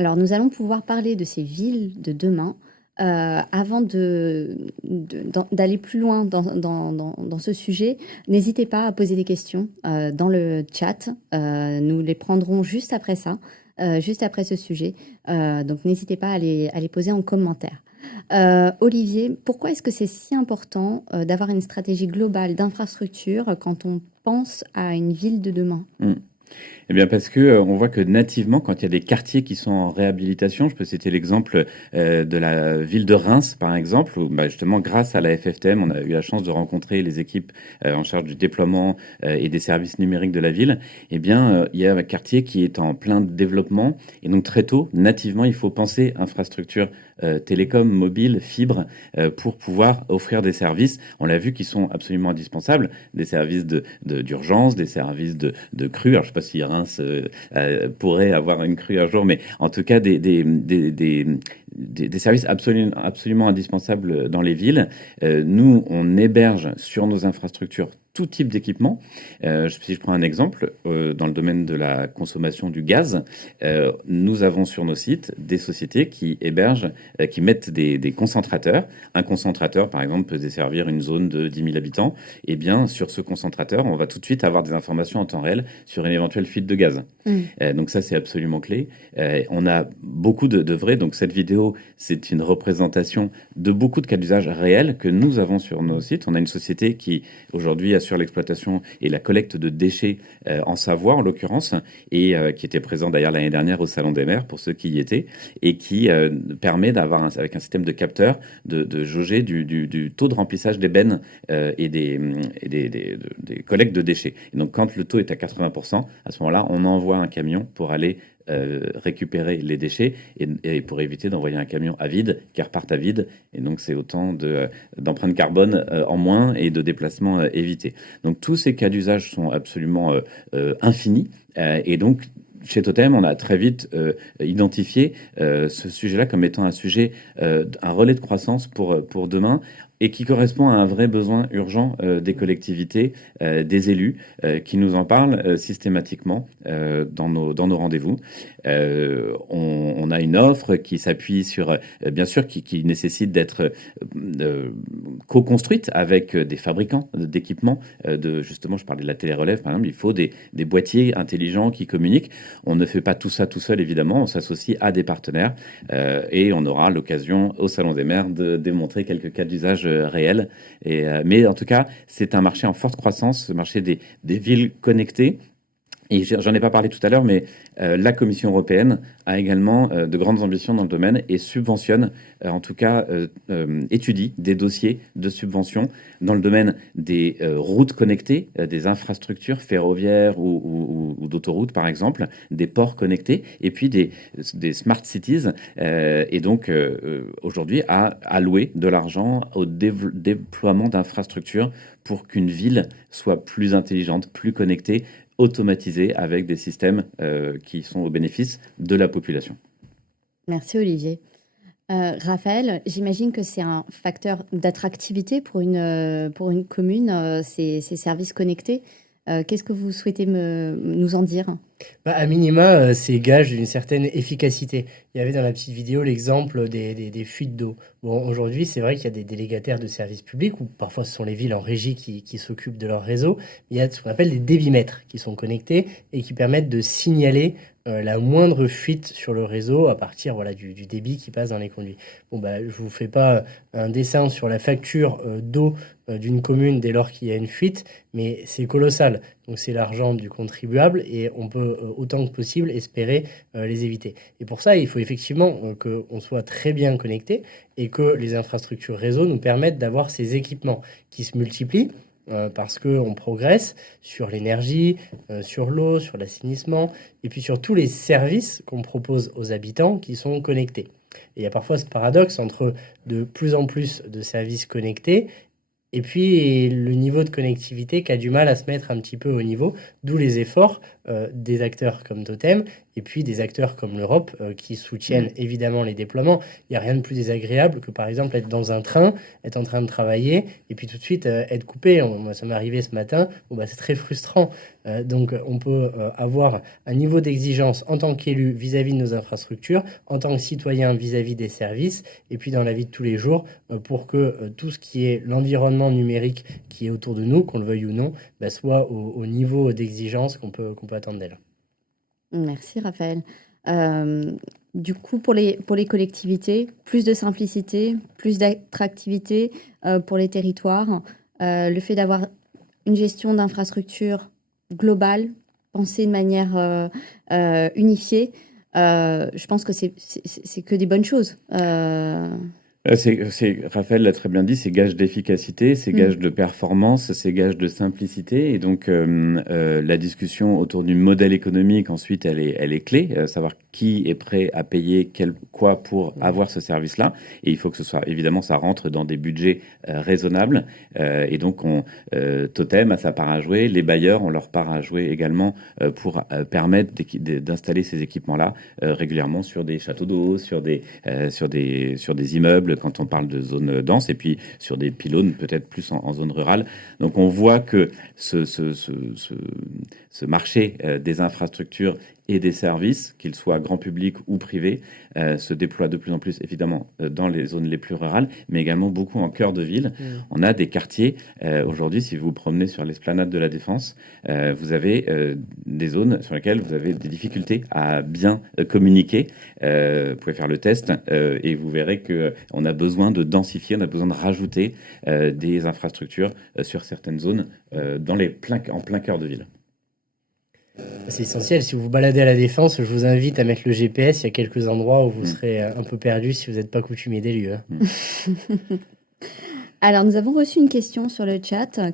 Alors, nous allons pouvoir parler de ces villes de demain. Avant d'aller plus loin dans ce sujet, n'hésitez pas à poser des questions dans le chat. Nous les prendrons juste après ça, juste après ce sujet. Donc, n'hésitez pas à les poser en commentaire. Olivier, pourquoi est-ce que c'est si important d'avoir une stratégie globale d'infrastructure quand on pense à une ville de demain? Eh bien, parce que on voit que nativement, quand il y a des quartiers qui sont en réhabilitation, je peux citer l'exemple de la ville de Reims, par exemple, où justement, grâce à la FFTM, on a eu la chance de rencontrer les équipes en charge du déploiement et des services numériques de la ville. Eh bien, il y a un quartier qui est en plein développement, et donc très tôt, nativement, il faut penser infrastructure télécom, mobile, fibre, pour pouvoir offrir des services, on l'a vu, qui sont absolument indispensables, des services d'urgence, des services de crue. Alors, je ne sais pas si Reims pourrait avoir une crue un jour, mais en tout cas, des services absolument indispensables dans les villes. Nous, on héberge sur nos infrastructures tout type d'équipement. Si je prends un exemple, dans le domaine de la consommation du gaz, nous avons sur nos sites des sociétés qui hébergent, qui mettent des concentrateurs. Un concentrateur, par exemple, peut desservir une zone de 10 000 habitants. Et bien, sur ce concentrateur, on va tout de suite avoir des informations en temps réel sur une éventuelle fuite de gaz. Donc ça, c'est absolument clé. On a beaucoup de vrais. Donc cette vidéo, c'est une représentation de beaucoup de cas d'usage réels que nous avons sur nos sites. On a une société qui, aujourd'hui, assure l'exploitation et la collecte de déchets en Savoie, en l'occurrence, et qui était présent d'ailleurs l'année dernière au Salon des maires, pour ceux qui y étaient, et qui permet d'avoir, avec un système de capteurs, de jauger du taux de remplissage des bennes et des collectes de déchets. Et donc, quand le taux est à 80%, à ce moment-là, on envoie un camion pour aller récupérer les déchets et pour éviter d'envoyer un camion à vide qui reparte à vide. Et donc, c'est autant d'empreintes carbone en moins et de déplacements évités. Donc, tous ces cas d'usage sont absolument infinis. Et donc, chez Totem, on a très vite identifié ce sujet-là comme étant un sujet, un relais de croissance pour demain, et qui correspond à un vrai besoin urgent des collectivités, des élus, qui nous en parlent systématiquement dans nos rendez-vous. On a une offre qui s'appuie sur, bien sûr, qui nécessite d'être co-construite avec des fabricants d'équipements. Justement, je parlais de la télérelève, par exemple, il faut des boîtiers intelligents qui communiquent. On ne fait pas tout ça tout seul, évidemment, on s'associe à des partenaires et on aura l'occasion au Salon des maires de démontrer quelques cas d'usage réels. Mais en tout cas, c'est un marché en forte croissance, ce marché des villes connectées. Et j'en ai pas parlé tout à l'heure, mais la Commission européenne a également de grandes ambitions dans le domaine et subventionne, en tout cas étudie des dossiers de subvention dans le domaine des routes connectées, des infrastructures ferroviaires ou d'autoroutes par exemple, des ports connectés, et puis des smart cities. Et donc aujourd'hui a alloué de l'argent au déploiement d'infrastructures pour qu'une ville soit plus intelligente, plus connectée, automatisée, avec des systèmes qui sont au bénéfice de la population. Merci Olivier. Raphaël, j'imagine que c'est un facteur d'attractivité pour une commune, ces services connectés. Qu'est-ce que vous souhaitez nous en dire? À minima, c'est gage d'une certaine efficacité. Il y avait dans la petite vidéo l'exemple des fuites d'eau. Bon, aujourd'hui, c'est vrai qu'il y a des délégataires de services publics, ou parfois ce sont les villes en régie qui s'occupent de leur réseau. Il y a ce qu'on appelle des débitmètres qui sont connectés et qui permettent de signaler la moindre fuite sur le réseau à partir du débit qui passe dans les conduits. Bon, je vous fais pas un dessin sur la facture d'eau d'une commune dès lors qu'il y a une fuite, mais c'est colossal. Donc c'est l'argent du contribuable et on peut autant que possible espérer les éviter. Et pour ça, il faut effectivement qu'on soit très bien connecté et que les infrastructures réseau nous permettent d'avoir ces équipements qui se multiplient. Parce qu'on progresse sur l'énergie, sur l'eau, sur l'assainissement, et puis sur tous les services qu'on propose aux habitants qui sont connectés. Et il y a parfois ce paradoxe entre de plus en plus de services connectés et puis le niveau de connectivité qui a du mal à se mettre un petit peu au niveau, d'où les efforts des acteurs comme Totem et puis des acteurs comme l'Europe qui soutiennent évidemment les déploiements. Il n'y a rien de plus désagréable que par exemple être dans un train, être en train de travailler et puis tout de suite être coupé. Moi, ça m'est arrivé ce matin. C'est très frustrant. Donc on peut avoir un niveau d'exigence en tant qu'élu vis-à-vis de nos infrastructures, en tant que citoyen vis-à-vis des services et puis dans la vie de tous les jours pour que tout ce qui est l'environnement numérique qui est autour de nous, qu'on le veuille ou non, soit au niveau d'exigence qu'on peut attendre d'elle. Merci Raphaël. Du coup, pour les collectivités, plus de simplicité, plus d'attractivité pour les territoires, le fait d'avoir une gestion d'infrastructures globale, pensée de manière unifiée, je pense que c'est que des bonnes choses. Raphaël l'a très bien dit, c'est gage d'efficacité, c'est gage de performance, c'est gage de simplicité. Et donc, la discussion autour du modèle économique, ensuite, elle est clé. Savoir qui est prêt à payer quoi pour avoir ce service-là. Et il faut que ce soit, évidemment, ça rentre dans des budgets raisonnables. Et donc, Totem a sa part à jouer. Les bailleurs ont leur part à jouer également pour permettre d'installer ces équipements-là régulièrement sur des châteaux d'eau, sur des immeubles, quand on parle de zones denses, et puis sur des pylônes peut-être plus en zone rurale. Donc on voit que ce marché des infrastructures et des services, qu'ils soient grand public ou privé, se déploie de plus en plus évidemment dans les zones les plus rurales, mais également beaucoup en cœur de ville. On a des quartiers, aujourd'hui, si vous vous promenez sur l'esplanade de la Défense, vous avez des zones sur lesquelles vous avez des difficultés à bien communiquer. Vous pouvez faire le test et vous verrez qu'on a besoin de densifier, on a besoin de rajouter des infrastructures sur certaines zones en plein cœur de ville. C'est essentiel. Si vous vous baladez à la Défense, je vous invite à mettre le GPS. Il y a quelques endroits où vous serez un peu perdu si vous n'êtes pas coutumier des lieux. Alors, nous avons reçu une question sur le chat à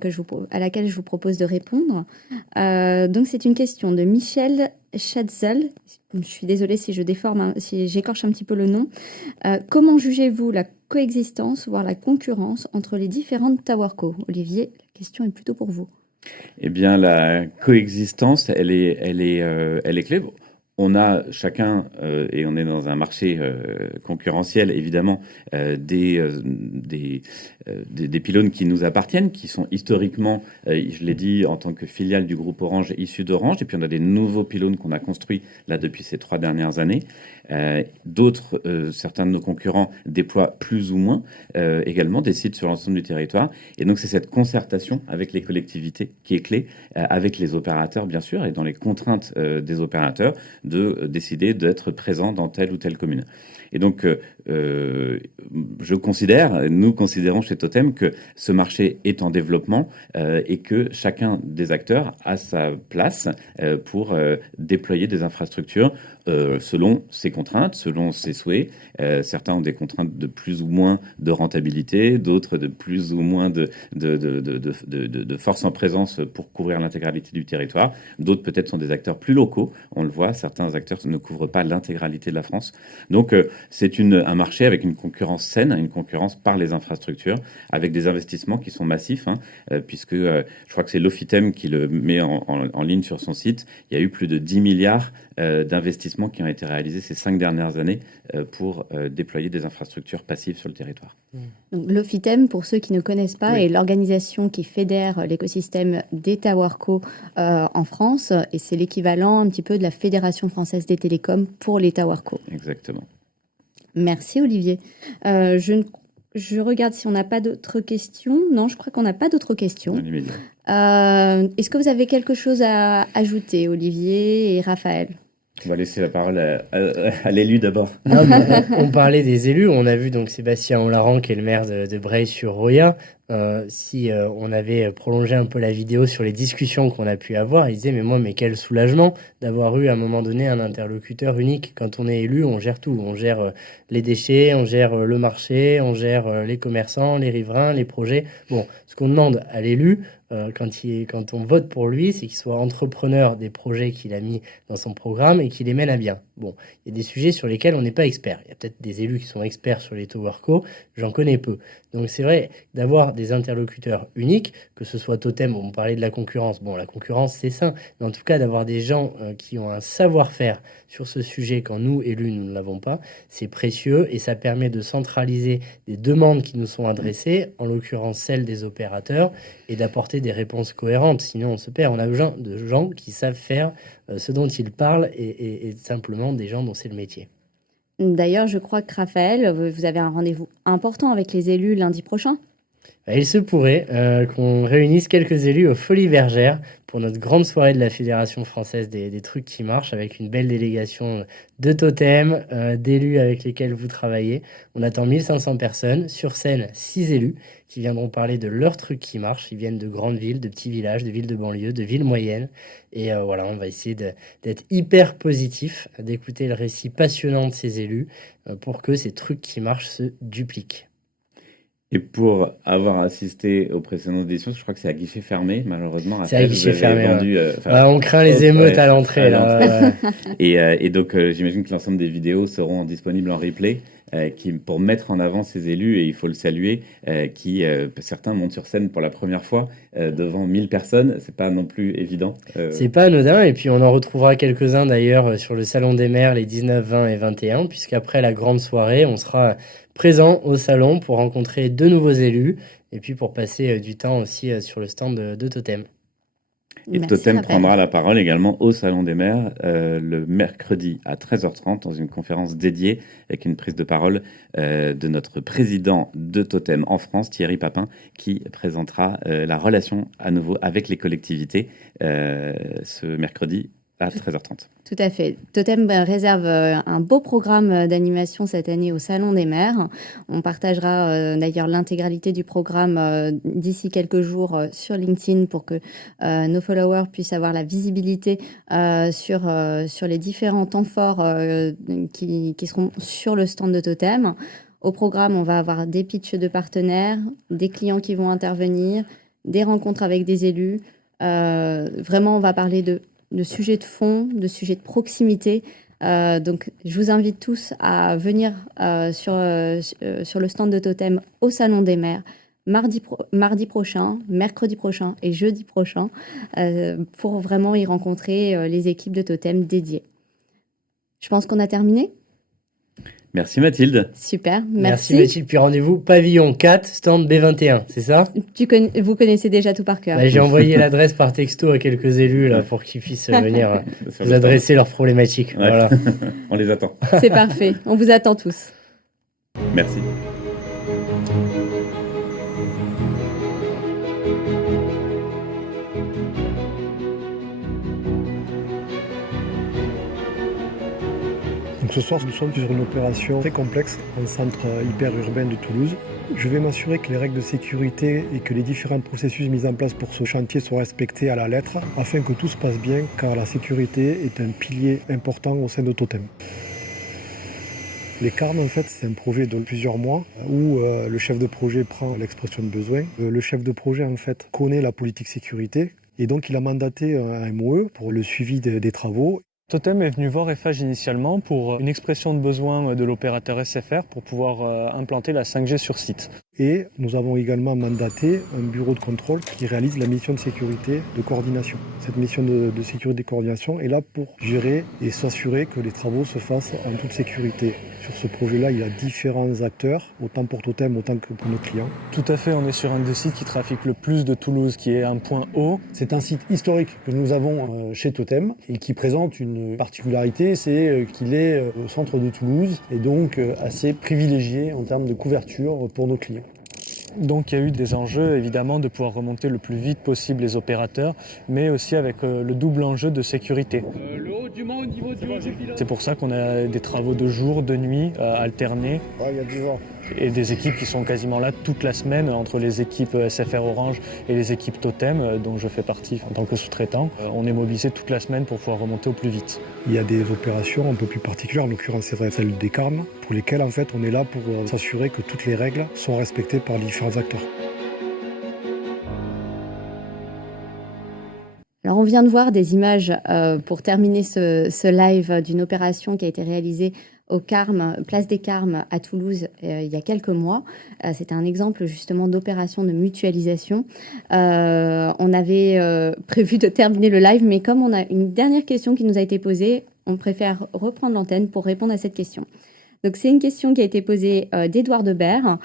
laquelle je vous propose de répondre. Donc, c'est une question de Michel Schatzel. Je suis désolée si je déforme, si j'écorche un petit peu le nom. Comment jugez-vous la coexistence, voire la concurrence entre les différentes TowerCo ? Olivier, la question est plutôt pour vous. Eh bien, la coexistence, elle est clé. On a chacun, et on est dans un marché concurrentiel, évidemment, des pylônes qui nous appartiennent, qui sont historiquement, je l'ai dit, en tant que filiale du groupe Orange, issus d'Orange. Et puis, on a des nouveaux pylônes qu'on a construits là depuis ces 3 dernières années. D'autres, certains de nos concurrents déploient plus ou moins également des sites sur l'ensemble du territoire. Et donc, c'est cette concertation avec les collectivités qui est clé, avec les opérateurs, bien sûr, et dans les contraintes des opérateurs, de décider d'être présent dans telle ou telle commune. Et donc, nous considérons chez Totem que ce marché est en développement et que chacun des acteurs a sa place pour déployer des infrastructures selon ses contraintes, selon ses souhaits. Certains ont des contraintes de plus ou moins de rentabilité, d'autres de plus ou moins de force en présence pour couvrir l'intégralité du territoire. D'autres peut-être sont des acteurs plus locaux. On le voit, certains acteurs ne couvrent pas l'intégralité de la France. Donc c'est un marché avec une concurrence saine, une concurrence par les infrastructures, avec des investissements qui sont massifs, puisque je crois que c'est l'Offitem qui le met en ligne sur son site. Il y a eu plus de 10 milliards d'investissements qui ont été réalisés ces 5 dernières années pour déployer des infrastructures passives sur le territoire. Donc, l'Offitem, pour ceux qui ne connaissent pas, est l'organisation qui fédère l'écosystème des TowerCo en France, et c'est l'équivalent un petit peu de la Fédération française des télécoms pour les TowerCo. Exactement. Merci Olivier. Je regarde si on n'a pas d'autres questions. Non, je crois qu'on n'a pas d'autres questions. Est-ce que vous avez quelque chose à ajouter, Olivier et Raphaël ? On va laisser la parole à l'élu d'abord. On parlait des élus. On a vu donc Sébastien Olaran, qui est le maire de Breil-sur-Roya. Si on avait prolongé un peu la vidéo sur les discussions qu'on a pu avoir, il disait mais quel soulagement d'avoir eu à un moment donné un interlocuteur unique. Quand on est élu, on gère tout. On gère les déchets, on gère le marché, on gère les commerçants, les riverains, les projets. Bon, ce qu'on demande à l'élu, quand on vote pour lui, c'est qu'il soit entrepreneur des projets qu'il a mis dans son programme et qu'il les mène à bien. Bon, il y a des sujets sur lesquels on n'est pas expert. Il y a peut-être des élus qui sont experts sur les TowerCo, j'en connais peu. Donc c'est vrai d'avoir des interlocuteurs uniques, que ce soit Totem, on parlait de la concurrence. Bon, la concurrence c'est sain, mais en tout cas d'avoir des gens qui ont un savoir-faire sur ce sujet quand nous, élus, nous ne l'avons pas, c'est précieux et ça permet de centraliser des demandes qui nous sont adressées, en l'occurrence celles des opérateurs, et d'apporter des réponses cohérentes. Sinon on se perd, on a besoin de gens qui savent faire ce dont ils parlent et simplement des gens dont c'est le métier. D'ailleurs, je crois que Raphaël, vous avez un rendez-vous important avec les élus lundi prochain. Il se pourrait qu'on réunisse quelques élus aux Folies Bergères pour notre grande soirée de la Fédération française des trucs qui marchent, avec une belle délégation de totems, d'élus avec lesquels vous travaillez. On attend 1500 personnes, sur scène 6 élus qui viendront parler de leurs trucs qui marchent. Ils viennent de grandes villes, de petits villages, de villes de banlieue, de villes moyennes. Et voilà, on va essayer d'être hyper positif, d'écouter le récit passionnant de ces élus pour que ces trucs qui marchent se dupliquent. Et pour avoir assisté aux précédentes éditions, je crois que c'est à guichet fermé, malheureusement. C'est à guichet fermé. Vendu, on craint les émeutes à l'entrée. Là. Et donc, j'imagine que l'ensemble des vidéos seront disponibles en replay pour mettre en avant ces élus, et il faut le saluer, certains montent sur scène pour la première fois devant 1000 personnes. C'est pas non plus évident. C'est pas anodin, et puis on en retrouvera quelques-uns d'ailleurs sur le Salon des maires les 19, 20 et 21, puisqu'après la grande soirée, on sera présent au salon pour rencontrer de nouveaux élus et puis pour passer du temps aussi sur le stand de Totem. Et Merci, Totem Raphaël. prendra la parole également au Salon des maires le mercredi à 13h30 dans une conférence dédiée avec une prise de parole de notre président de Totem en France, Thierry Papin, qui présentera la relation à nouveau avec les collectivités ce mercredi à 13h30. Tout à fait. Totem réserve un beau programme d'animation cette année au Salon des maires. On partagera d'ailleurs l'intégralité du programme d'ici quelques jours sur LinkedIn pour que nos followers puissent avoir la visibilité sur les différents temps forts qui seront sur le stand de Totem. Au programme, on va avoir des pitchs de partenaires, des clients qui vont intervenir, des rencontres avec des élus. Vraiment, on va parler de sujets de fond, de sujets de proximité. Donc, je vous invite tous à venir sur le stand de Totem au Salon des maires mardi prochain, mercredi prochain et jeudi prochain pour vraiment y rencontrer les équipes de Totem dédiées. Je pense qu'on a terminé. Merci Mathilde. Super, Merci Mathilde. Puis rendez-vous pavillon 4, stand B21, c'est ça ? Vous connaissez déjà tout par cœur. J'ai envoyé l'adresse par texto à quelques élus là, pour qu'ils puissent venir vous adresser leurs problématiques. Ouais. Voilà. On les attend. C'est parfait, on vous attend tous. Merci. Donc ce soir, nous sommes sur une opération très complexe en centre hyper urbain de Toulouse. Je vais m'assurer que les règles de sécurité et que les différents processus mis en place pour ce chantier soient respectés à la lettre afin que tout se passe bien, car la sécurité est un pilier important au sein de Totem. Les Carmes, en fait, c'est un projet de plusieurs mois où le chef de projet prend l'expression de besoin. Le chef de projet, en fait, connaît la politique sécurité et donc il a mandaté un MOE pour le suivi des travaux. Totem est venu voir Eiffage initialement pour une expression de besoin de l'opérateur SFR pour pouvoir implanter la 5G sur site. Et nous avons également mandaté un bureau de contrôle qui réalise la mission de sécurité de coordination. Cette mission de sécurité de coordination est là pour gérer et s'assurer que les travaux se fassent en toute sécurité. Sur ce projet-là, il y a différents acteurs, autant pour Totem, autant que pour nos clients. Tout à fait, on est sur un des sites qui trafique le plus de Toulouse, qui est un point haut. C'est un site historique que nous avons chez Totem et qui présente une particularité, c'est qu'il est au centre de Toulouse et donc assez privilégié en termes de couverture pour nos clients. Donc il y a eu des enjeux évidemment de pouvoir remonter le plus vite possible les opérateurs, mais aussi avec le double enjeu de sécurité. Le haut du mont au niveau du haut du pilote. C'est pour ça qu'on a des travaux de jour, de nuit, alternés. Il y a du vent. Et des équipes qui sont quasiment là toute la semaine entre les équipes SFR Orange et les équipes Totem, dont je fais partie en tant que sous-traitant. On est mobilisé toute la semaine pour pouvoir remonter au plus vite. Il y a des opérations un peu plus particulières, en l'occurrence c'est celle des Carmes, pour lesquelles en fait on est là pour s'assurer que toutes les règles sont respectées par les différents acteurs. vient de voir des images pour terminer ce live d'une opération qui a été réalisée au Carme, place des Carmes à Toulouse il y a quelques mois. C'était un exemple justement d'opération de mutualisation. On avait prévu de terminer le live, mais comme on a une dernière question qui nous a été posée, on préfère reprendre l'antenne pour répondre à cette question. Donc c'est une question qui a été posée d'Édouard Debert,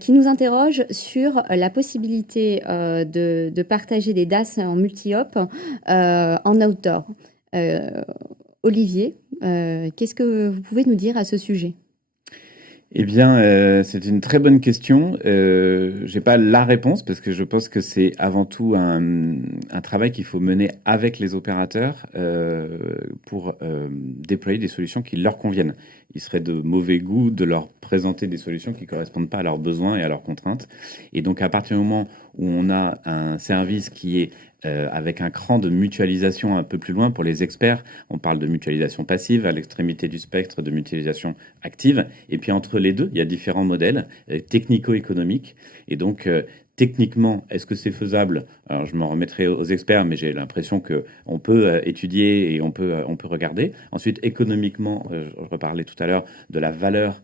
qui nous interroge sur la possibilité de partager des DAS en multi-op en outdoor. Olivier, qu'est-ce que vous pouvez nous dire à ce sujet ? Eh bien, c'est une très bonne question. J'ai pas la réponse parce que je pense que c'est avant tout un travail qu'il faut mener avec les opérateurs pour déployer des solutions qui leur conviennent. Il serait de mauvais goût de leur présenter des solutions qui correspondent pas à leurs besoins et à leurs contraintes. Et donc, à partir du moment où on a un service qui est avec un cran de mutualisation un peu plus loin pour les experts, on parle de mutualisation passive, à l'extrémité du spectre de mutualisation active. Et puis entre les deux, il y a différents modèles technico-économiques. Et donc, techniquement, est-ce que c'est faisable ? Alors, je m'en remettrai aux experts, mais j'ai l'impression qu'on peut étudier et on peut regarder. Ensuite, économiquement, je reparlais tout à l'heure de la valeur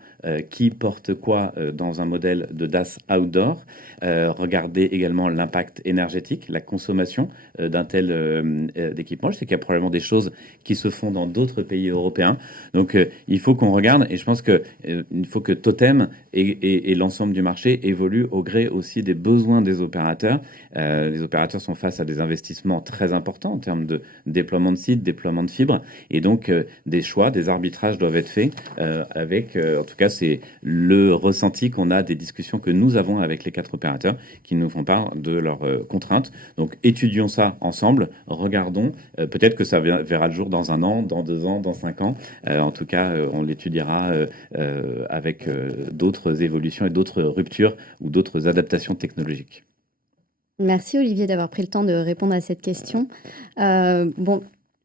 qui porte quoi dans un modèle de DAS outdoor. Regardez également l'impact énergétique, la consommation d'un tel d'équipement. Je sais qu'il y a probablement des choses qui se font dans d'autres pays européens. Donc, il faut qu'on regarde et je pense qu'il faut que Totem et l'ensemble du marché évoluent au gré aussi des besoins des opérateurs. Les opérateurs sont face à des investissements très importants en termes de déploiement de sites, déploiement de fibres. Et donc, des choix, des arbitrages doivent être faits avec, en tout cas, c'est le ressenti qu'on a des discussions que nous avons avec les 4 opérateurs qui nous font part de leurs contraintes. Donc, étudions ça ensemble, regardons. Peut-être que ça verra le jour dans 1 an, dans 2 ans, dans 5 ans. En tout cas, on l'étudiera avec d'autres évolutions et d'autres ruptures ou d'autres adaptations technologiques. Merci Olivier d'avoir pris le temps de répondre à cette question.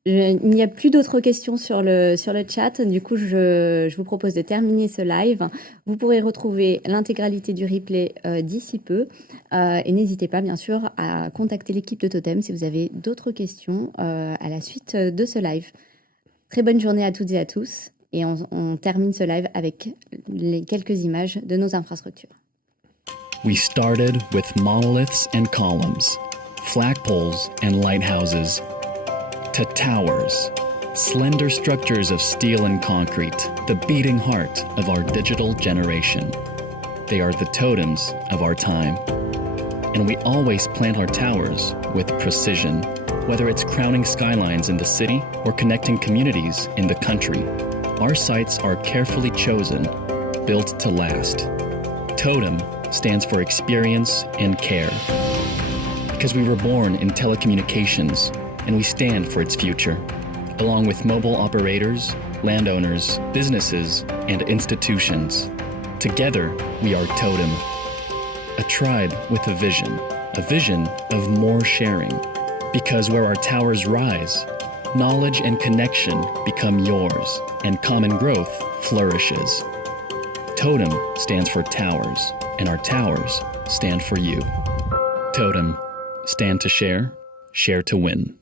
Il n'y a plus d'autres questions sur le chat. Du coup, je vous propose de terminer ce live. Vous pourrez retrouver l'intégralité du replay d'ici peu. Et n'hésitez pas, bien sûr, à contacter l'équipe de Totem si vous avez d'autres questions à la suite de ce live. Très bonne journée à toutes et à tous. Et on termine ce live avec les quelques images de nos infrastructures. We started with monoliths and columns, flagpoles and lighthouses, to towers, slender structures of steel and concrete, the beating heart of our digital generation. They are the totems of our time. And we always plant our towers with precision, whether it's crowning skylines in the city or connecting communities in the country. Our sites are carefully chosen, built to last. Totem stands for experience and care. Because we were born in telecommunications, and we stand for its future, along with mobile operators, landowners, businesses, and institutions. Together, we are Totem, a tribe with a vision of more sharing. Because where our towers rise, knowledge and connection become yours, and common growth flourishes. Totem stands for towers, and our towers stand for you. Totem, stand to share, share to win.